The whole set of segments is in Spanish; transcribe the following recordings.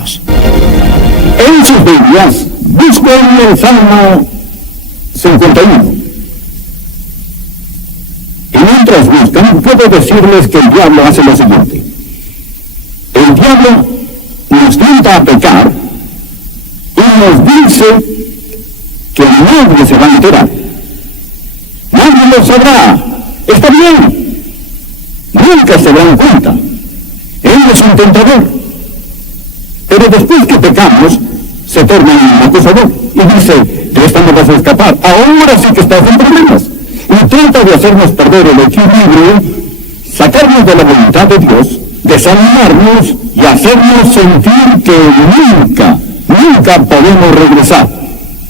hermanos. En sus Biblias, busquen el Salmo 51. Y mientras buscan, puedo decirles que el diablo hace lo siguiente. El diablo nos tienta a pecar y nos dice que nadie se va a enterar. Nadie lo sabrá. Está bien. Nunca se dan cuenta. Él es un tentador. Pero después que pecamos, se torna un acusador y dice, de esta no vas a escapar. Ahora sí que estás en problemas. Y trata de hacernos perder el equilibrio, sacarnos de la voluntad de Dios, desanimarnos y hacernos sentir que nunca podemos regresar.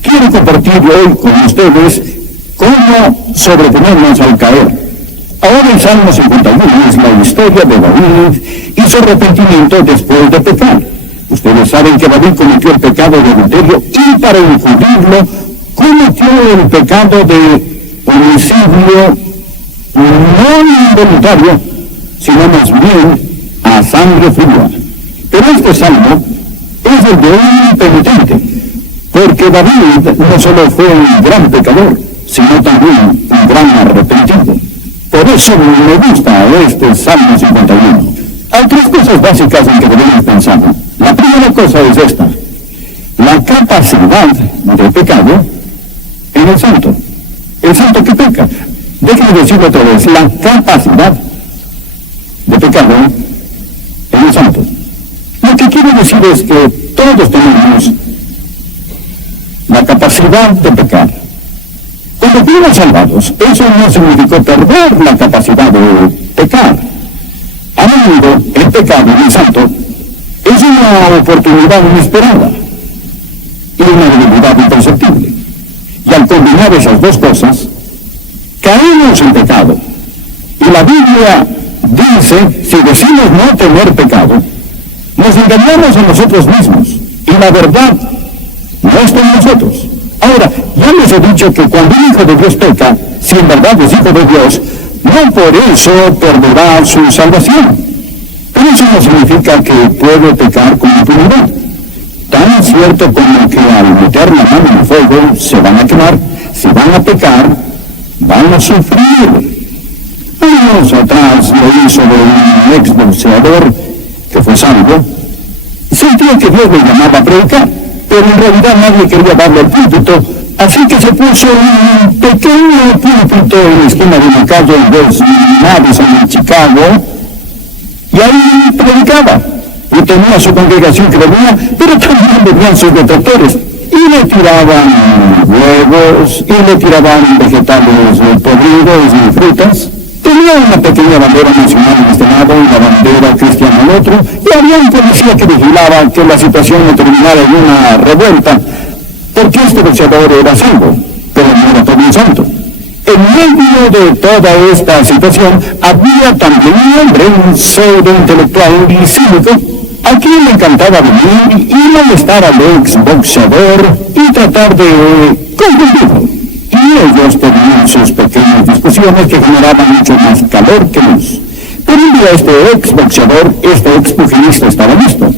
Quiero compartir hoy con ustedes cómo sobreponernos al caer. Ahora el Salmo 51 es la historia de David y su arrepentimiento después de pecar. Ustedes saben que David cometió el pecado de adulterio y para encubrirlo cometió el pecado de homicidio no involuntario, sino más bien a sangre fría. Pero este salmo es el de un penitente, porque David no solo fue un gran pecador, sino también un gran arrepentido. Por eso me gusta este Salmo 51. Hay tres cosas básicas en que debemos pensar. La primera cosa es esta: la capacidad de pecado en el santo. El santo que peca. Déjenme decirlo otra vez: la capacidad de pecado en el santo. Lo que quiero decir es que todos tenemos la capacidad de pecar. Cuando fuimos salvados, eso no significó perder la capacidad de pecar. A menudo el pecado en el santo es una oportunidad inesperada y una debilidad imperceptible. Y al combinar esas dos cosas, caemos en pecado. Y la Biblia dice, si decimos no tener pecado, nos engañamos a nosotros mismos. Y la verdad no está en nosotros. Ahora, ya les he dicho que cuando un hijo de Dios peca, si en verdad es hijo de Dios, no por eso perderá su salvación. Pero eso no significa que puede pecar con impunidad. Tan cierto como que al meter la mano en el fuego se van a quemar, si van a pecar, van a sufrir. Años atrás leí sobre un exboxeador que fue salvo. Sentía que Dios le llamaba a predicar, pero en realidad nadie quería darle el púlpito, así que se puso un pequeño púlpito en la esquina de una calle en Madison, en Chicago, y ahí predicaba. Y tenía su congregación que venía, pero también venían sus detractores. Y le tiraban huevos, y le tiraban vegetales podridos y frutas. Tenía una pequeña bandera nacional en este lado y la bandera cristiana al otro, y había un policía que vigilaba que la situación no terminara en una revuelta, porque este boxeador era salvo, pero no era todo un santo. En medio de toda esta situación había también un hombre, un pseudo intelectual y cínico, a quien le encantaba venir y molestar al exboxeador y tratar de confundirlo. Y ellos tenían sus pequeñas discusiones que generaban mucho más calor que luz. Pero un día este exboxeador, este expugilista estaba listo.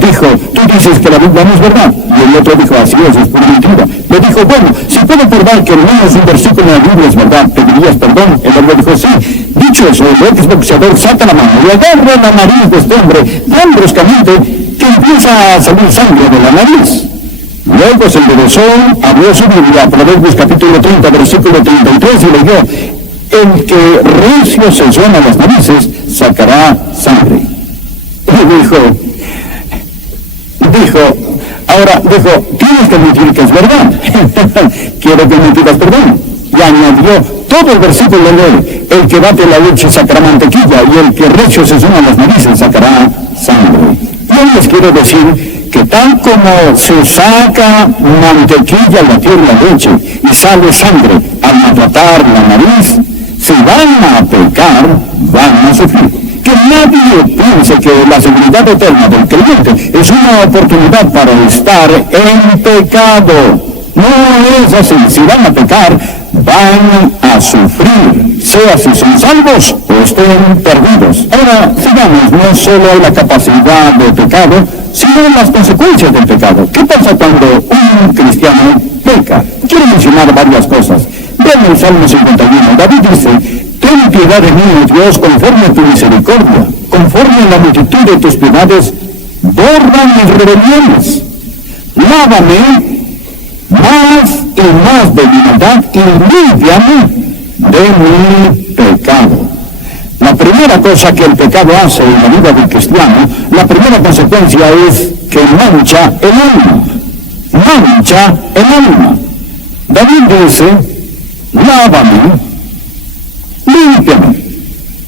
Dijo, tú dices que la Biblia no es verdad. Y el otro dijo, así es pura mentira. Le dijo, bueno, si puedo probar que al menos un versículo de la Biblia es verdad, ¿pedirías perdón? El hombre dijo, sí. Dicho eso, el exboxeador saca la mano y agarra la nariz de este hombre tan bruscamente que empieza a salir sangre de la nariz. Luego se enderezó, abrió su Biblia, Proverbios capítulo 30, versículo 33, y leyó, el que recio se suena las narices, sacará sangre. Y dijo, tienes que admitir que es verdad. Quiero que me pidas perdón. Y añadió todo el versículo de él, el que bate la leche sacará mantequilla, y el que recio se suena las narices sacará sangre. Y hoy les quiero decir que tal como se saca mantequilla al batir la leche y sale sangre al maltratar la nariz, si van a pecar, van a sufrir. Que nadie piense que la seguridad eterna del creyente es una oportunidad para estar en pecado. No es así. Si van a pecar, van a sufrir, sea si son salvos o estén perdidos. Ahora, sigamos, no solo hay la capacidad de pecado, sino las consecuencias del pecado. ¿Qué pasa cuando un cristiano peca? Quiero mencionar varias cosas. Vean el Salmo 51. David dice: ten piedad de mí, oh Dios, conforme a tu misericordia, conforme a la multitud de tus piedades, borra mis rebeliones. Lávame más y más de mi maldad y límpiame de mi pecado. La primera cosa que el pecado hace en la vida del cristiano, la primera consecuencia es que mancha el alma. Mancha el alma. David dice: lávame, límpiame.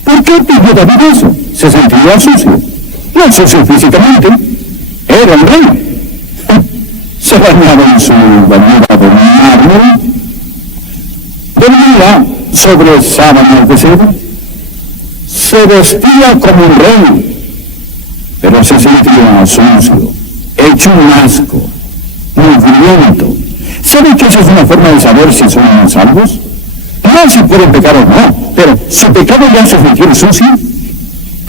¿Por qué pidió David eso? Se sentía sucio. No sucio físicamente, era el rey. Se bañaba en su bañera de mármol, dormía sobre sábanas de seda, se vestía como un rey, pero se sentía sucio, hecho un asco, mugriento. ¿Sabe que esa es una forma de saber si son salvos? No si pueden pecar o no, pero su pecado ya se sentir sucio.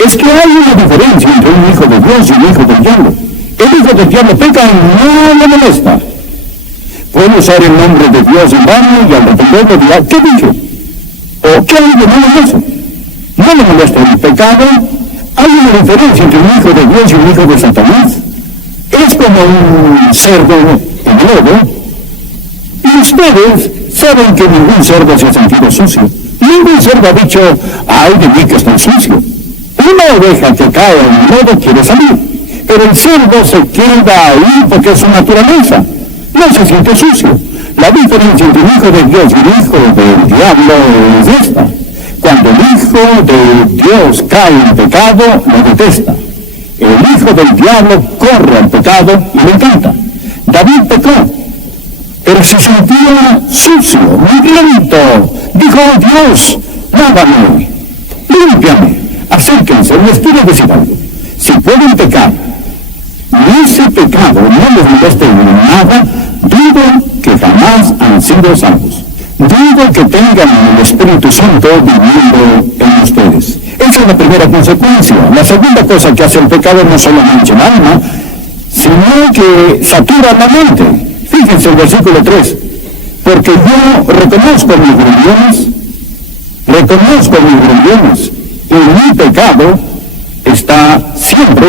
Es que hay una diferencia entre un hijo de Dios y un hijo del diablo. El hijo del diablo peca y no le molesta. Puede usar el nombre de Dios en vano y al repentirlo dirá: ¿qué dije? ¿O qué hay de malo en eso? No le molesta el pecado. Hay una diferencia entre un hijo de Dios y un hijo de Satanás. Es como un cerdo en el lodo. Y ustedes saben que ningún cerdo se ha sentido sucio. Ningún cerdo ha dicho: ay de mí que estoy sucio. Una oveja que cae en el lodo quiere salir. Pero el cerdo se queda ahí porque es su naturaleza. No se siente sucio. La diferencia entre un hijo de Dios y un hijo del diablo es esta. Cuando el hijo de Dios cae en pecado, lo detesta. El hijo del diablo corre al pecado y le encanta. David pecó, pero se sentía sucio, mugriento. Dijo: oh Dios, lávame, límpiame. Acérquense, les quiero decir algo. Si pueden pecar, y ese pecado no les moleste en nada, dudo que jamás han sido salvos. Dudo que tengan el Espíritu Santo viviendo en ustedes. Esa es la primera consecuencia. La segunda cosa que hace el pecado no solo mancha el alma, sino que satura la mente. Fíjense el versículo 3. Porque yo reconozco mis rebeliones, y mi pecado está siempre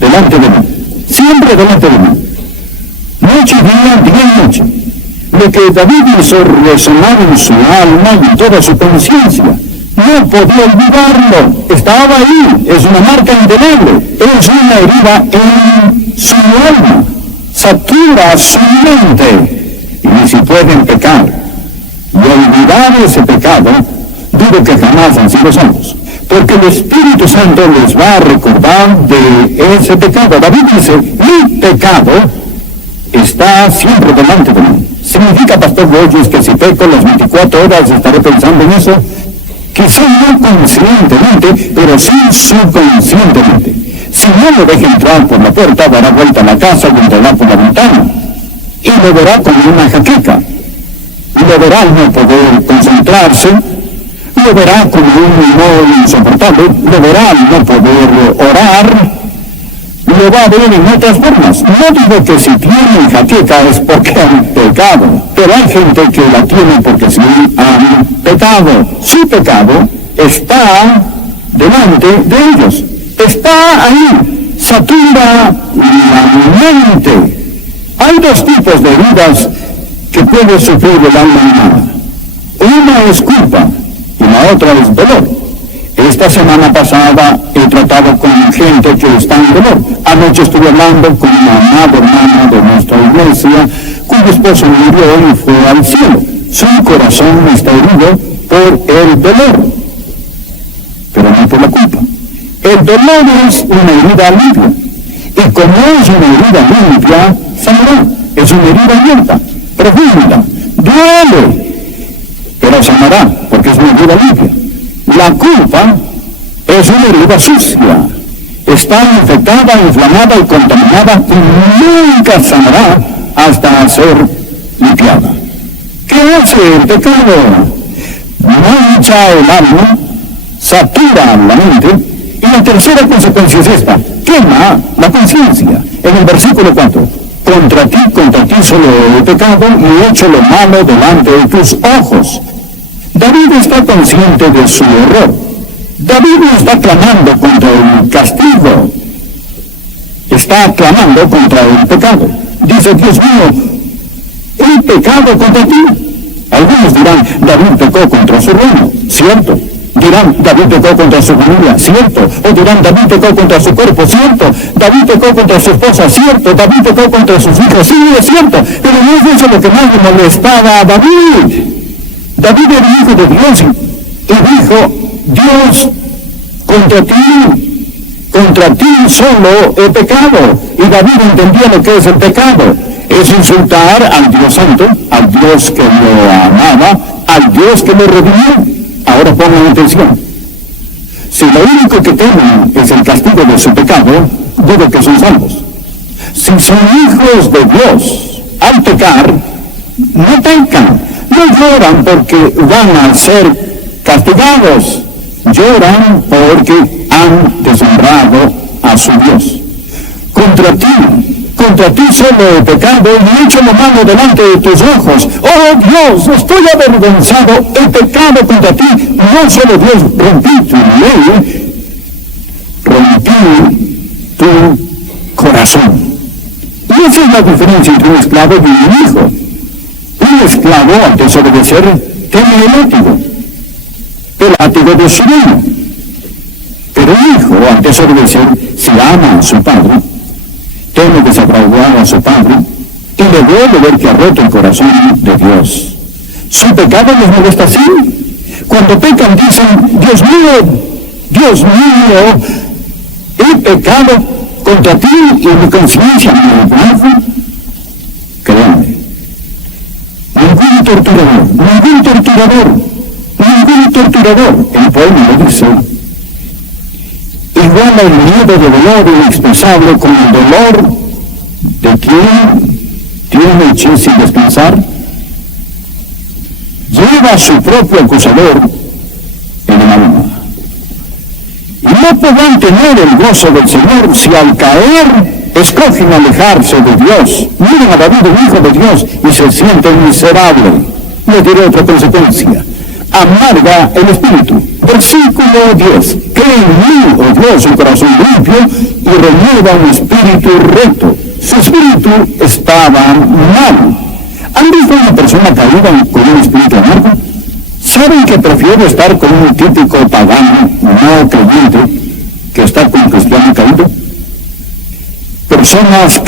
delante de mí. Siempre delante de mí. Noche y día, día y noche. Lo que David hizo resonar en su alma y en toda su conciencia. No podía olvidarlo. Estaba ahí. Es una marca indeleble. Es una herida en su alma. Satura su mente. Y si pueden pecar y olvidar ese pecado, dudo que jamás han sido salvos. Porque el Espíritu Santo les va a recordar de ese pecado. David dice: mi pecado está siempre delante de mí. ¿Significa, Pastor Rogers, que si peco las 24 horas estaré pensando en eso? Quizá no conscientemente, pero sí subconscientemente. Si no lo deja entrar por la puerta, dará vuelta a la casa y entrará por la ventana. Y lo verá como una jaqueca. Y lo verá al no poder concentrarse. Lo verá como un humor insoportable. Lo verá al no poder orar. Lo va a ver en otras formas. No digo que si tienen jaqueca es porque han pecado, pero hay gente que la tiene porque sí han pecado. Su pecado está delante de ellos. Está ahí. Satura la mente. Hay dos tipos de heridas que puede sufrir el alma humana. Una es culpa y la otra es dolor. Esta semana pasada he tratado con gente que está en dolor. Anoche estuve hablando con una amada hermana de nuestra iglesia, cuyo esposo murió y fue al cielo. Su corazón está herido por el dolor, pero no por la culpa. El dolor es una herida limpia, y como es una herida limpia, sanará. Es una herida abierta, profunda, duele, pero sanará, porque es una herida limpia. La culpa es una herida sucia, está infectada, inflamada y contaminada y nunca sanará hasta ser limpiada. ¿Qué hace el pecado? Mancha el alma, satura la mente Y la tercera consecuencia es esta: quema la conciencia. En el versículo 4, contra ti solo he pecado y he hecho lo malo delante de tus ojos. David está consciente de su error. David no está clamando contra el castigo, está clamando contra el pecado. Dice: Dios mío, he pecado contra ti. Algunos dirán: David pecó contra su reino, cierto. Dirán: David pecó contra su familia, cierto. O dirán: David pecó contra su cuerpo, cierto. David pecó contra su esposa, cierto. David pecó contra sus hijos, sí, es cierto. Pero no es eso lo que más le molestaba a David. David era hijo de Dios y dijo: Dios, contra ti solo he pecado. Y David entendía lo que es el pecado: es insultar al Dios Santo, al Dios que lo amaba, al Dios que lo redimió. Ahora pongan atención: si lo único que temen es el castigo de su pecado, dudo que son salvos. Si son hijos de Dios, al pecar, no pecan, no lloran porque van a ser castigados, lloran porque han deshonrado a su Dios. Contra ti solo he pecado y he hecho lo malo delante de tus ojos. Oh Dios, estoy avergonzado, he pecado contra ti. No solo Dios, rompí tu ley, rompí tu corazón. Y esa es la diferencia entre un esclavo y un hijo. Un esclavo, al desobedecer, teme el látigo de su reino. Pero un hijo, al desobedecer, si ama a su padre, teme defraudar a su padre y le duele ver que ha roto el corazón de Dios. ¿Su pecado les molesta así? Cuando pecan dicen: Dios mío, he pecado contra ti y mi conciencia me abraza. Créanme, ningún torturador, el poema lo dice, iguala el miedo de dolor inexpresable con el dolor de quien tiene hecho sin descansar. Lleva a su propio acusador en el alma. Y no podrán tener el gozo del Señor si al caer escogen alejarse de Dios. Miren a David, el hijo de Dios, y se sienten miserables. Le diré otra consecuencia: amarga el espíritu. Versículo 10. Cree en mí, oh Dios, un corazón limpio, y renueva un espíritu recto. Su espíritu estaba mal. ¿Han visto a una persona caída con un espíritu amargo? ¿Saben que prefiero estar con un típico pagano no creyente que estar con un cristiano caído? Personas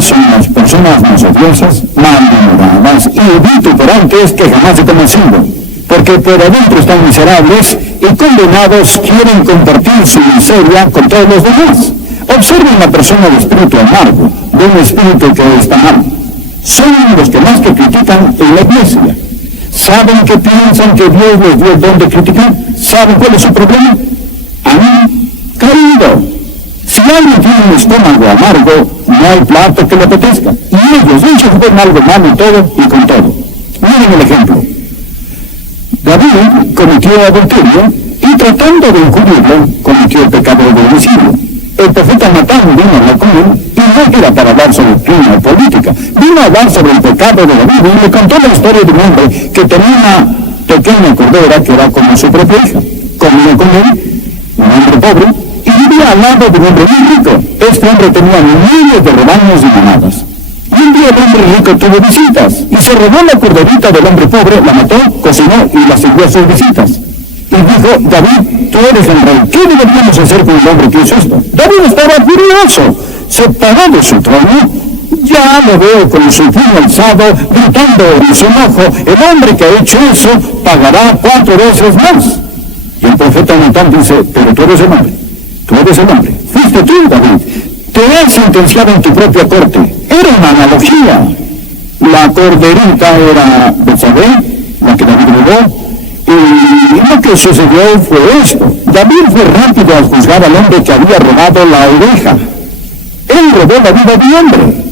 son las personas más odiosas, malhumoradas y vituperantes que jamás he conocido, porque por adentro están miserables y condenados quieren compartir su miseria con todos los demás. Observen la persona de espíritu amargo, de un espíritu que está mal. Son los que más que critican en la iglesia. ¿Saben que piensan que Dios les dio el don de criticar? ¿Saben cuál es su problema? Han caído. Si alguien tiene un estómago amargo, no hay plato que le apetezca. Y ellos ven algo malo y todo y con todo. Miren el ejemplo. David cometió adulterio y tratando de encubrirlo, cometió el pecado del homicidio. El profeta Natán vino a hablar con él y no era para hablar sobre clima o política. Vino a hablar sobre el pecado de David y le contó la historia de un hombre que tenía una pequeña cordera que era como su propia hija. Comía con él, un hombre pobre, vivía al lado de un hombre muy rico. Este hombre tenía miles de rebaños y manadas. Y un día el hombre rico tuvo visitas, y se robó la corderita del hombre pobre, la mató, cocinó y la sirvió a sus visitas. Y dijo: David, tú eres el rey, ¿qué deberíamos hacer con el hombre que hizo esto? David estaba furioso, se paró de su trono. Ya lo veo con su puño alzado, gritando en su enojo: el hombre que ha hecho eso pagará 4 veces más. Y el profeta Natán dice: pero tú eres el hombre, fuiste tú, David, te has sentenciado en tu propia corte. Era una analogía. La corderita era Betsabé, la que David robó, y lo que sucedió fue esto: David fue rápido al juzgar al hombre que había robado la oveja. Él robó la vida de un hombre.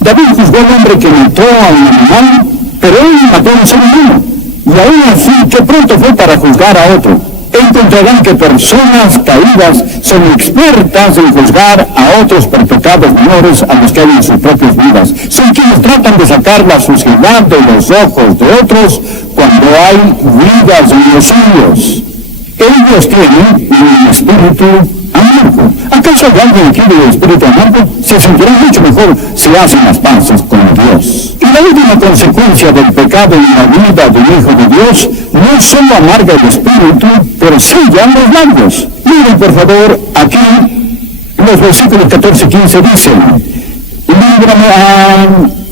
David juzgó al hombre que mató a un animal, pero él mató a un ser humano. Y aún así, que pronto fue para juzgar a otro. Encontrarán que personas caídas son expertas en juzgar a otros por pecados menores a los que hay en sus propias vidas. Son quienes tratan de sacar la suciedad de los ojos de otros cuando hay vidas en los suyos. Ellos tienen un espíritu amargo. ¿Acaso hay alguien que tiene el espíritu amargo? Se sentirá mucho mejor si hacen las paces con Dios. Y la última consecuencia del pecado en la vida del Hijo de Dios no solo amarga el espíritu, pero sellan los labios. Miren por favor, aquí los versículos 14 y 15 dicen: líbrame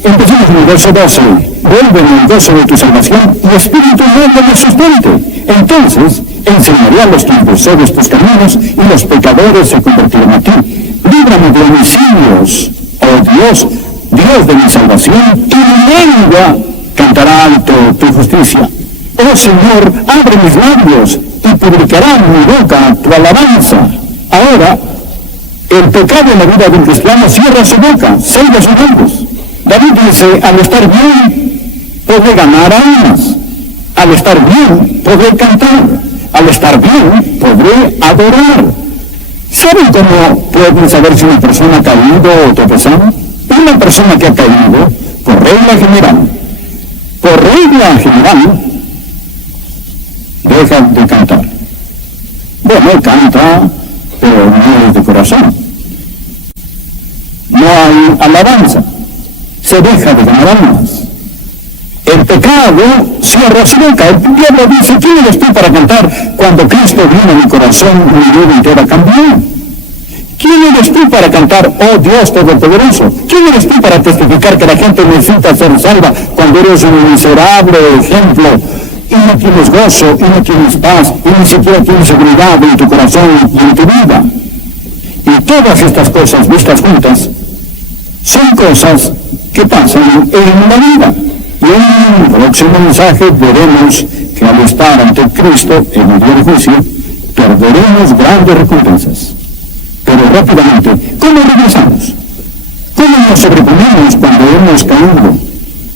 empecemos en el verso 12. Vuelven el gozo de tu salvación y espíritu nuevo me sustente. Entonces enseñaré a los transgresores tus caminos y los pecadores se convertirán a ti. Líbrame de homicidios, oh Dios, Dios de mi salvación, y mi lengua cantará alto tu justicia. Oh Señor, abre mis labios y publicará en mi boca tu alabanza. Ahora, el pecado en la vida de un cristiano cierra su boca, sella sus labios. David dice: al estar bien, podré ganar almas. Al estar bien, podré cantar. Al estar bien, podré adorar. ¿Saben cómo pueden saber si una persona ha caído o tropezado? Una persona que ha caído, por regla general, deja de cantar. Bueno, canta, pero no es de corazón. No hay alabanza. Se deja de ganar almas. El pecado cierra su boca. El diablo dice: ¿quién eres tú para cantar cuando Cristo vino a mi corazón y mi vida entera cambió? ¿Quién eres tú para cantar, oh Dios Todopoderoso? ¿Quién eres tú para testificar que la gente necesita ser salva cuando eres un miserable ejemplo y no tienes gozo, y no tienes paz, y ni siquiera tienes seguridad en tu corazón y en tu vida? Y todas estas cosas vistas juntas son cosas que pasan en la vida. Y en el próximo mensaje veremos que al estar ante Cristo en el día de juicio, perderemos grandes recompensas. Pero rápidamente, ¿cómo regresamos? ¿Cómo nos sobreponemos cuando hemos caído?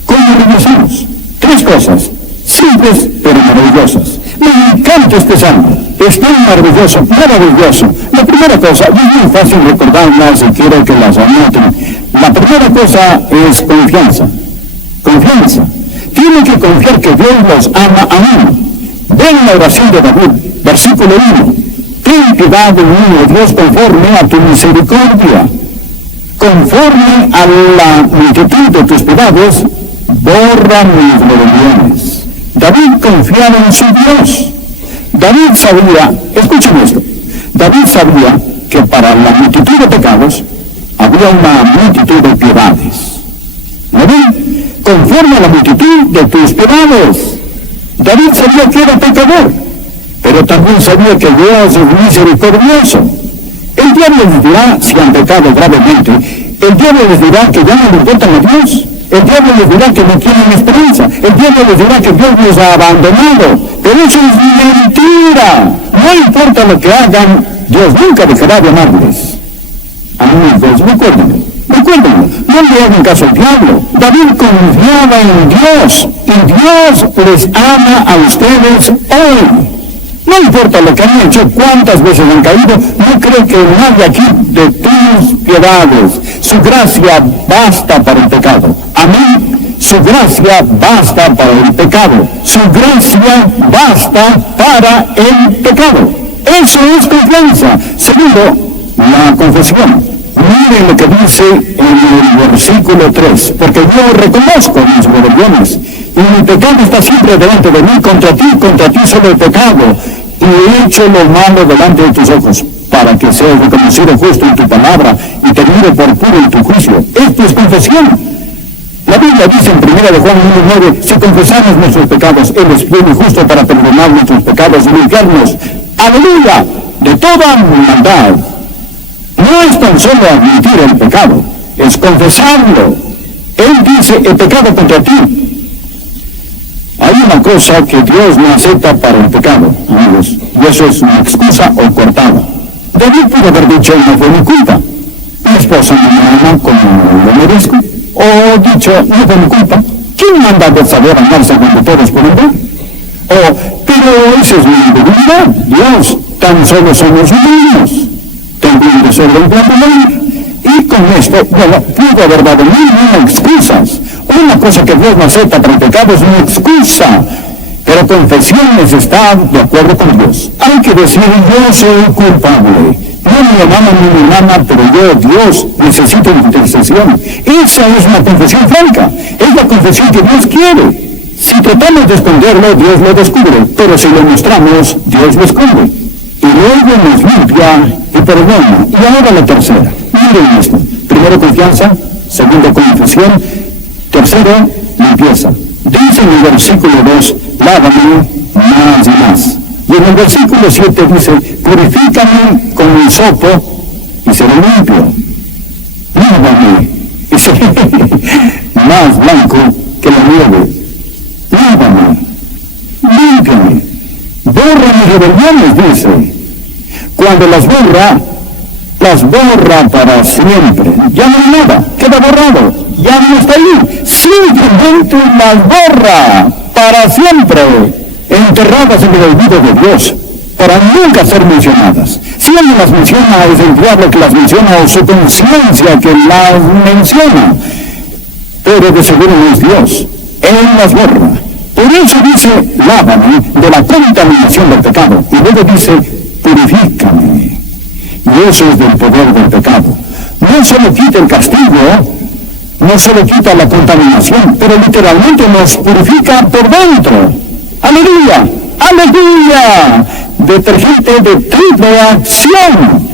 ¿Cómo regresamos? 3 cosas, simples pero maravillosas. Me encanta este salmo, es tan maravilloso. La primera cosa, es muy fácil recordarlas y quiero que las anoten. La primera cosa es confianza. Confianza. Tienen que confiar que Dios los ama aún. Ven la oración de David, versículo 1. Ten piedad de mí, oh Dios, conforme a tu misericordia. Conforme a la multitud de tus piedades, borra mis rebeliones. David confiaba en su Dios. David sabía, escuchen esto, David sabía que para la multitud de pecados había una multitud de piedades. David, conforme a la multitud de tus pecados. David sabía que era pecador, pero también sabía que Dios es misericordioso. El diablo les dirá, si han pecado gravemente, el diablo les dirá que ya no le importan a Dios. El diablo les dirá que no tienen esperanza. El diablo les dirá que Dios les ha abandonado. Pero eso es mentira. No importa lo que hagan, Dios nunca dejará de amarles. Amigos, recuérdenlo, no le hagan caso al diablo. David confiaba en Dios y Dios les ama a ustedes hoy. No importa lo que han hecho, cuántas veces han caído, no creo que nadie aquí de tus piedades. Su gracia basta para el pecado. Amén. Su gracia basta para el pecado. Su gracia basta para el pecado. Eso es confianza. Segundo, la confesión. Miren lo que dice en el versículo 3, porque yo reconozco mis rebeliones, y mi pecado está siempre delante de mí, contra ti solo he pecado, y he hecho lo malo delante de tus ojos, para que seas reconocido justo en tu palabra, y tenido por puro en tu juicio. Esto es confesión. La Biblia dice en 1 de Juan 1:9, si confesamos nuestros pecados, Él es fiel y justo para perdonar nuestros pecados y limpiarnos, aleluya, de toda maldad. No es tan solo admitir el pecado, es confesarlo. Él dice, he pecado contra ti. Hay una cosa que Dios no acepta para el pecado, amigos, y eso es una excusa o cortada. David pudo haber dicho, no fue mi culpa. Mi esposa no me ama como lo merezco. O dicho, no fue mi culpa. ¿Quién manda de saber amarse cuando todos pueden ver? Pero esa es mi debilidad. Dios, tan solo somos humanos. Tengo un desorden natural. Y con esto, bueno, pudo haber dado mil excusas. Una cosa que Dios no acepta para el pecado es una excusa. Pero confesión es estar de acuerdo con Dios. Hay que decir, yo soy culpable. No mi hermana ni mi mamá, pero yo, Dios, necesito intercesión. Esa es una confesión franca. Es la confesión que Dios quiere. Si tratamos de esconderlo, Dios lo descubre. Pero si lo mostramos, Dios lo esconde. Y luego nos limpia y perdona. Y ahora la tercera. Miren esto. Primero, confianza. Segundo, confesión. Tercero, limpieza. Dice en el versículo 2, lávame más y más. Y en el versículo 7 dice, purifícame con el hisopo y seré limpio. Lávame y seré más blanco que la nieve. Lávame, límpiame. Borra mis rebeliones, dice. Cuando las borra para siempre. Ya no hay nada, queda borrado. Ya no está ahí. Simplemente las borra para siempre. Enterradas en el olvido de Dios, para nunca ser mencionadas. Si Él no las menciona, es el diablo que las menciona o su conciencia que las menciona. Pero de seguro no es Dios. Él las borra. Por eso dice, lávame de la contaminación del pecado. Y luego dice, purifícame. Y eso es del poder del pecado. No solo quita el castigo, no solo quita la contaminación, pero literalmente nos purifica por dentro. ¡Aleluya! ¡Aleluya! Detergente de triple acción.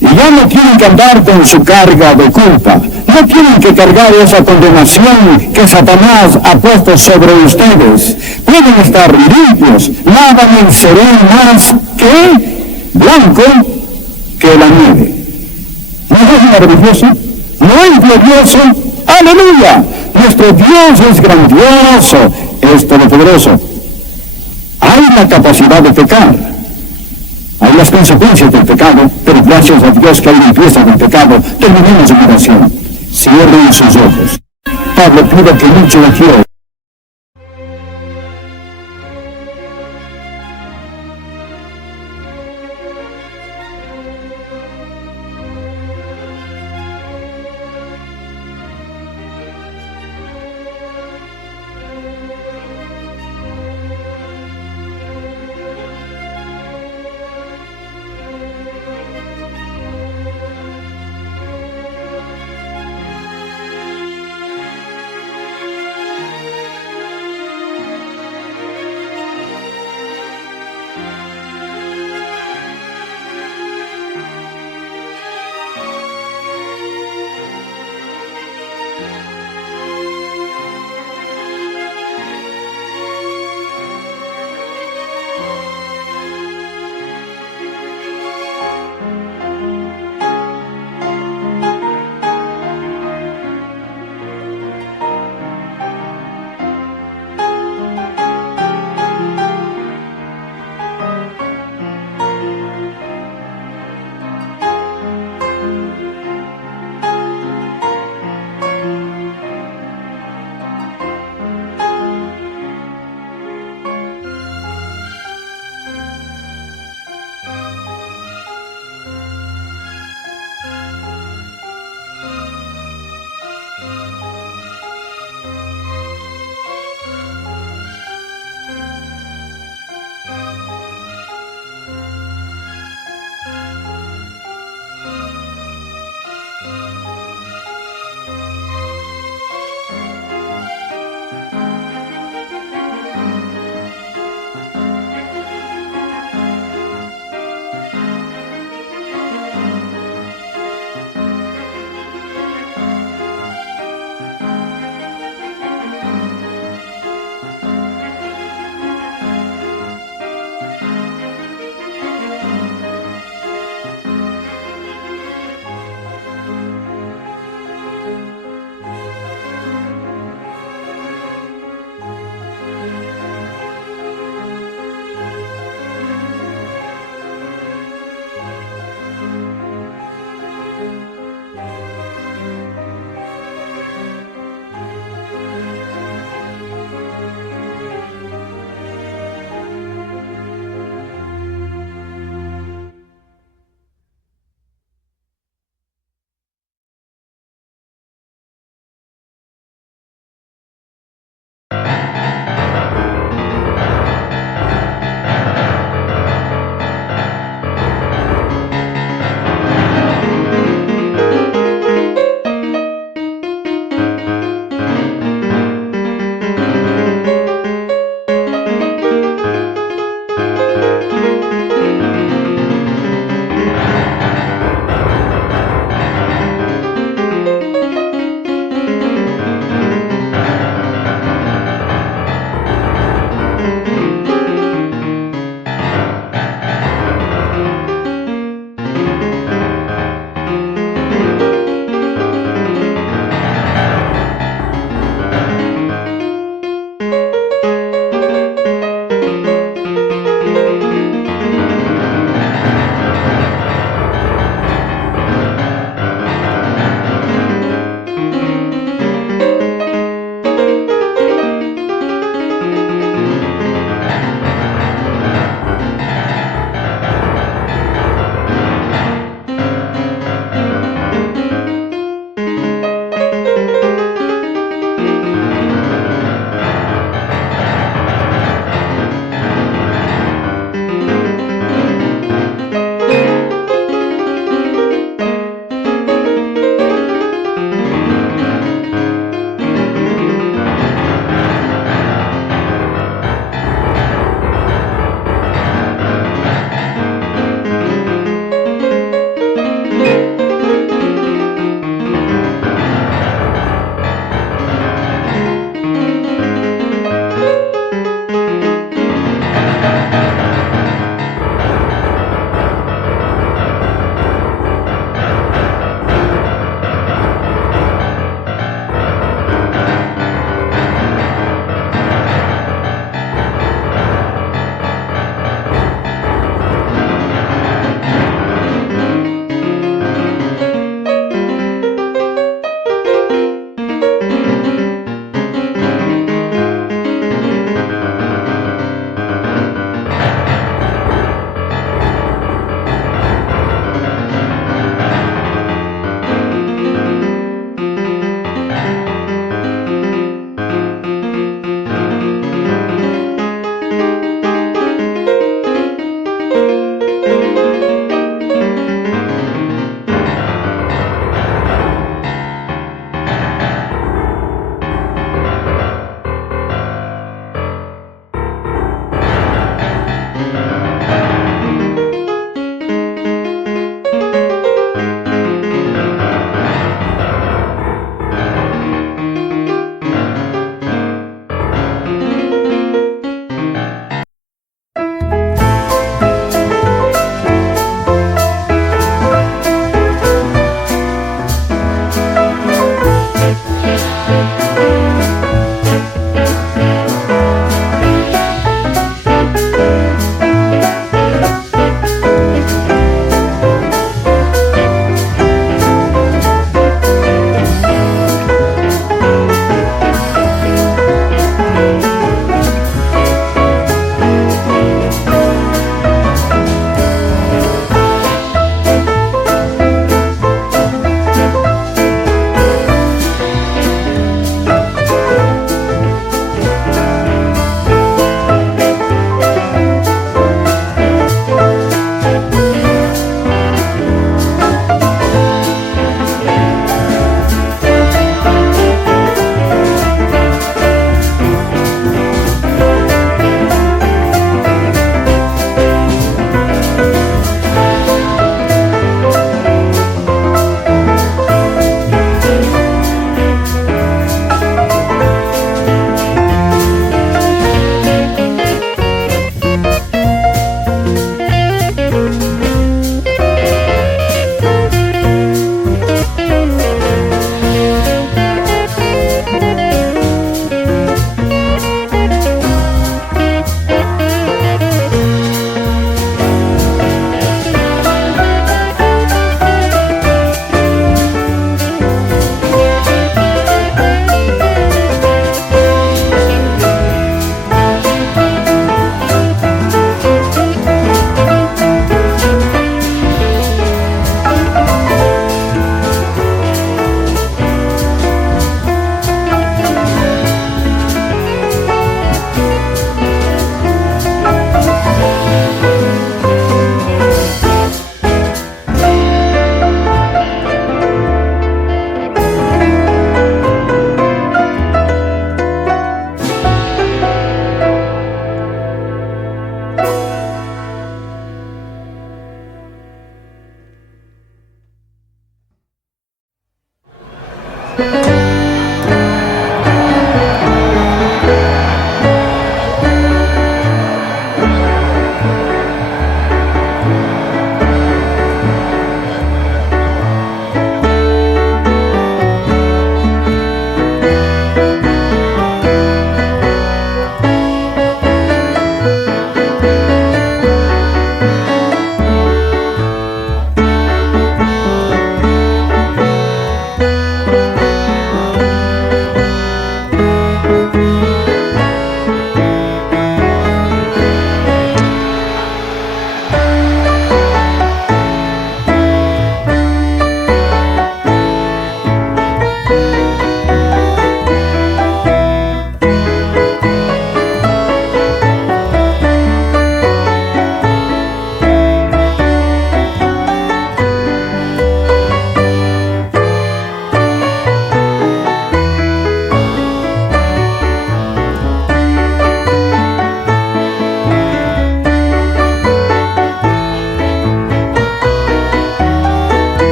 Y ya no tienen que andar con su carga de culpa. No tienen que cargar esa condenación que Satanás ha puesto sobre ustedes. Pueden estar limpios. Lávame y seré más que blanco que la nieve. ¿No es maravilloso? ¿No es glorioso? ¡Aleluya! Nuestro Dios es grandioso, es todopoderoso. Hay la capacidad de pecar, hay las consecuencias del pecado, pero gracias a Dios que hay limpieza del pecado. Terminemos en oración. Cierren sus ojos. Pablo pide que mucho de aquí hoy.